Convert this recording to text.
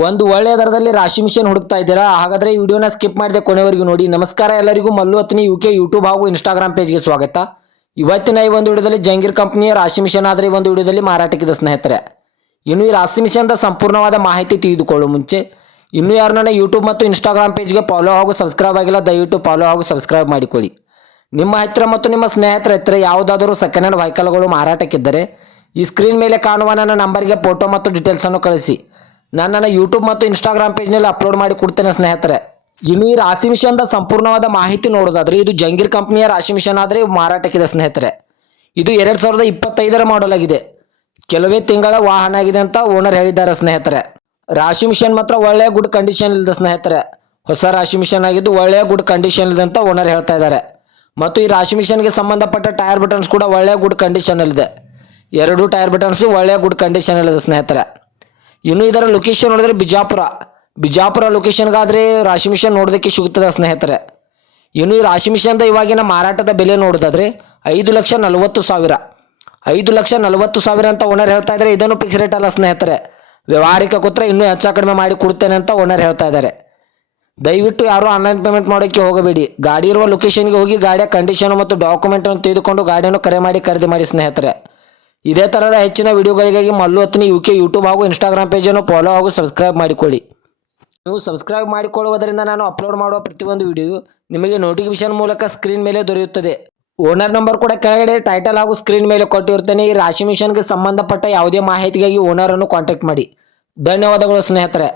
ಒಂದು ಒಳ್ಳೆಯ ದರದಲ್ಲಿ ರಾಶಿ ಮಿಷನ್ ಹುಡುಕ್ತಾ ಇದ್ದೀರಾ? ಹಾಗಾದ್ರೆ ಈ ವಿಡಿಯೋನ ಸ್ಕಿಪ್ ಮಾಡಿದೆ ಕೊನೆವರೆಗೂ ನೋಡಿ. ನಮಸ್ಕಾರ ಎಲ್ಲರಿಗೂ. Mallu Athni U K YouTube ಹಾಗೂ ಇನ್ಸ್ಟಾಗ್ರಾಮ್ ಪೇಜ್ಗೆ ಸ್ವಾಗತ. ಇವತ್ತಿನ ಈ ಒಂದು ವಿಡಿಯೋದಲ್ಲಿ ಜಂಗೀರ್ ಕಂಪ್ನಿಯ ರಾಶಿ ಮಿಷನ್ ಆದರೆ ಈ ಒಂದು ವಿಡಿಯೋದಲ್ಲಿ ಮಾರಾಟಕ್ಕಿದೆ ಸ್ನೇಹಿತರೆ, ಇನ್ನು ಈ ರಾಶಿ ಮಿಷನ್ದ ಸಂಪೂರ್ಣವಾದ ಮಾಹಿತಿ ತಿಳಿದುಕೊಳ್ಳುವ ಮುಂಚೆ, ಇನ್ನು ಯಾರು ನನ್ನ ಯೂಟ್ಯೂಬ್ ಮತ್ತು ಇನ್ಸ್ಟಾಗ್ರಾಮ್ ಪೇಜ್ಗೆ ಫಾಲೋ ಹಾಗೂ ಸಬ್ಸ್ಕ್ರೈಬ್ ಆಗಿಲ್ಲ, ದಯವಿಟ್ಟು ಫಾಲೋ ಹಾಗೂ ಸಬ್ಸ್ಕ್ರೈಬ್ ಮಾಡಿಕೊಳ್ಳಿ. ನಿಮ್ಮ ಹತ್ತಿರ ಮತ್ತು ನಿಮ್ಮ ಸ್ನೇಹಿತರ ಹತ್ತಿರ ಯಾವುದಾದರೂ ಸೆಕೆಂಡ್ ಹ್ಯಾಂಡ್ ವೆಹಿಕಲ್ಗಳು ಮಾರಾಟಕ್ಕಿದ್ದರೆ, ಈ ಸ್ಕ್ರೀನ್ ಮೇಲೆ ಕಾಣುವ ನನ್ನ ನಂಬರ್ಗೆ ಫೋಟೋ ಮತ್ತು ಡೀಟೇಲ್ಸನ್ನು ಕಳಿಸಿ. ನಾನು ನನ್ನ ಯೂಟ್ಯೂಬ್ ಮತ್ತು ಇನ್ಸ್ಟಾಗ್ರಾಮ್ ಪೇಜ್ನಲ್ಲಿ ಅಪ್ಲೋಡ್ ಮಾಡಿ ಕೊಡ್ತೇನೆ ಸ್ನೇಹಿತರೆ. ಇನ್ನು ಈ ರಾಶಿ ಮಿಷನ್ದ ಸಂಪೂರ್ಣವಾದ ಮಾಹಿತಿ ನೋಡೋದಾದ್ರೆ ಇದು ಜಂಗೀರ್ ಕಂಪ್ನಿಯ ರಾಶಿ ಮಿಷನ್ ಆದರೆ ಮಾರಾಟಕ್ಕಿದೆ ಸ್ನೇಹಿತರೆ. ಇದು ಎರಡು ಸಾವಿರದ ಇಪ್ಪತ್ತೈದರ ಮಾಡಲ್ ಆಗಿದೆ. ಕೆಲವೇ ತಿಂಗಳ ವಾಹನ ಆಗಿದೆ ಅಂತ ಓನರ್ ಹೇಳಿದ್ದಾರೆ ಸ್ನೇಹಿತರೆ. ರಾಶಿ ಮಿಷನ್ ಮಾತ್ರ ಒಳ್ಳೆಯ ಗುಡ್ ಕಂಡೀಷನ್ ಇಲ್ಲದೆ ಸ್ನೇಹಿತರೆ. ಹೊಸ ರಾಶಿ ಮಿಷನ್ ಆಗಿದ್ದು ಒಳ್ಳೆಯ ಗುಡ್ ಕಂಡೀಷನ್ ಇದೆ ಅಂತ ಓನರ್ ಹೇಳ್ತಾ ಇದ್ದಾರೆ. ಮತ್ತು ಈ ರಾಶಿ ಮಿಷನ್ಗೆ ಸಂಬಂಧಪಟ್ಟ ಟೈರ್ ಬಟನ್ಸ್ ಕೂಡ ಒಳ್ಳೆಯ ಗುಡ್ ಕಂಡೀಷನ್ ಕಂಡೀಷನಲ್ಲಿದೆ ಎರಡು ಟೈರ್ ಬಟನ್ಸು ಒಳ್ಳೆಯ ಗುಡ್ ಕಂಡೀಷನ್ ಇಲ್ಲದೆ ಸ್ನೇಹಿತರೆ. ಇನ್ನು ಇದರ ಲೊಕೇಶನ್ ನೋಡಿದ್ರೆ ಬಿಜಾಪುರ. ಬಿಜಾಪುರ ಲೊಕೇಶನ್ಗಾದ್ರೆ ರಾಶಿ ಮಿಷನ್ ನೋಡೋದಕ್ಕೆ ಸಿಗುತ್ತದೆ ಸ್ನೇಹಿತರೆ. ಇನ್ನು ಈ ರಾಶಿ ಮಿಷನ್ದ ಇವಾಗಿನ ಮಾರಾಟದ ಬೆಲೆ ನೋಡೋದಾದ್ರೆ ಐದು ಲಕ್ಷ ನಲವತ್ತು ಸಾವಿರ. ಐದು ಲಕ್ಷ ನಲವತ್ತು ಸಾವಿರ ಅಂತ ಓನರ್ ಹೇಳ್ತಾ ಇದ್ದಾರೆ. ಇದನ್ನು ಫಿಕ್ಸ್ ರೇಟ್ ಅಲ್ಲ ಸ್ನೇಹಿತರೆ. ವ್ಯವಹಾರಿಕ ಕೂತ್ರೆ ಇನ್ನೂ ಹೆಚ್ಚು ಕಡಿಮೆ ಮಾಡಿ ಕೊಡ್ತೇನೆ ಅಂತ ಓನರ್ ಹೇಳ್ತಾ ಇದ್ದಾರೆ. ದಯವಿಟ್ಟು ಯಾರು ಆನ್ಲೈನ್ ಪೇಮೆಂಟ್ ಮಾಡೋಕ್ಕೆ ಹೋಗಬೇಡಿ. ಗಾಡಿ ಇರುವ ಲೊಕೇಶನ್ಗೆ ಹೋಗಿ ಗಾಡಿಯ ಕಂಡೀಷನ್ ಮತ್ತು ಡಾಕ್ಯುಮೆಂಟ್ ಅನ್ನು ತೆಗೆದುಕೊಂಡು ಗಾಡಿಯನ್ನು ಕರೆ ಮಾಡಿ ಖರೀದಿ ಮಾಡಿ ಸ್ನೇಹಿತರೆ. ಇದೇ ಥರದ ಹೆಚ್ಚಿನ ವಿಡಿಯೋಗಳಿಗಾಗಿ ಮಲ್ಲು ಹತ್ತಿನ ಯು ಕೆ ಯೂಟ್ಯೂಬ್ ಹಾಗೂ ಇನ್ಸ್ಟಾಗ್ರಾಮ್ ಪೇಜನ್ನು ಫಾಲೋ ಹಾಗೂ ಸಬ್ಸ್ಕ್ರೈಬ್ ಮಾಡಿಕೊಳ್ಳಿ. ನೀವು ಸಬ್ಸ್ಕ್ರೈಬ್ ಮಾಡಿಕೊಳ್ಳುವುದರಿಂದ ನಾನು ಅಪ್ಲೋಡ್ ಮಾಡುವ ಪ್ರತಿಯೊಂದು ವಿಡಿಯೋ ನಿಮಗೆ ನೋಟಿಫಿಕೇಶನ್ ಮೂಲಕ ಸ್ಕ್ರೀನ್ ಮೇಲೆ ದೊರೆಯುತ್ತದೆ. ಓನರ್ ನಂಬರ್ ಕೂಡ ಕೆಳಗಡೆ ಟೈಟಲ್ ಹಾಗೂ ಸ್ಕ್ರೀನ್ ಮೇಲೆ ಕೊಟ್ಟಿರ್ತೇನೆ ಈ ರಾಶಿ ಮಿಷನ್ಗೆ ಸಂಬಂಧಪಟ್ಟ ಯಾವುದೇ ಮಾಹಿತಿಗಾಗಿ ಓನರನ್ನು ಕಾಂಟ್ಯಾಕ್ಟ್ ಮಾಡಿ. ಧನ್ಯವಾದಗಳು ಸ್ನೇಹಿತರೆ.